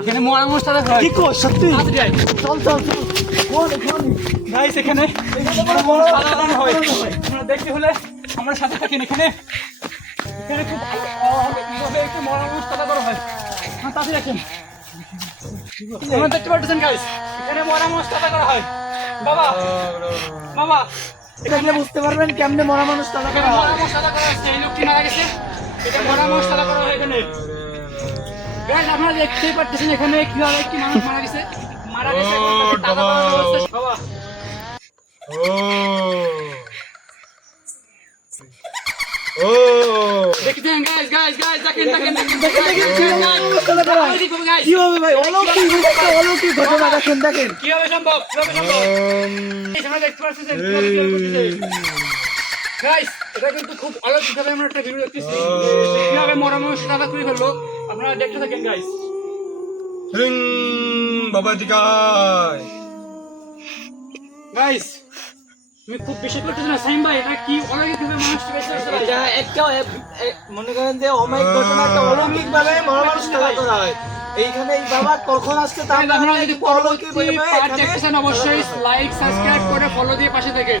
এখানে মরা তাদের হয়। কি কর সত্যি? চল চল চল। গাইস এখানে হয়। দেখতে হলে আমরা সাথে থাকেন এখানে। এখানে একটু মরা মানুষ করা হয়। হ্যাঁ দেখতে পাচ্ছেন গাইস এখানে মরা তাদের করা হয়। বাবা বাবা। বুঝতে পারবেন কেমনে মরা মানুষ এখানে মরা মানুষ তাদের করা এই লোকটি মারা গেছে। এটা মরা মানুষ তাদের করা হয় এখানে। গাইস আপনারা দেখতেই পাচ্ছেন এখানে কীভাবে একটি মানুষ মারা গেছে মারা গেছে। বাবা ও দেখছেন গাইস গাইস গাইস দেখেন দেখেন দেখেন দেখেন, দেখেন, দেখেন গাইস কীভাবে ভাই অলৌকিক অলৌকিক ঘটনা দেখেন দেখেন কীভাবে সম্ভব কীভাবে সম্ভব এই আমরা দেখতে পাচ্ছেন গাইস এটা কিন্তু খুব অলৌকিকভাবে আমরা একটা ভিডিও দেখতেছি কীভাবে মরা মানুষ দাদা করে ফেলল আপনারা দেখতে থাকেন গাইস হিং বাবা দিকায় গাইস আমি খুব বেশি করতেছি না সাইম ভাই এটা কি বেশি করতে এটা একটা মনে করেন যে অমায়িক ঘটনা একটা অলৌকিক ভাবে মানুষ করা হয়। এইখানে এই বাবা কখন আসছে তা আপনারা যদি ভাবে অবশ্যই লাইক সাবস্ক্রাইব করে ফলো দিয়ে পাশে থেকে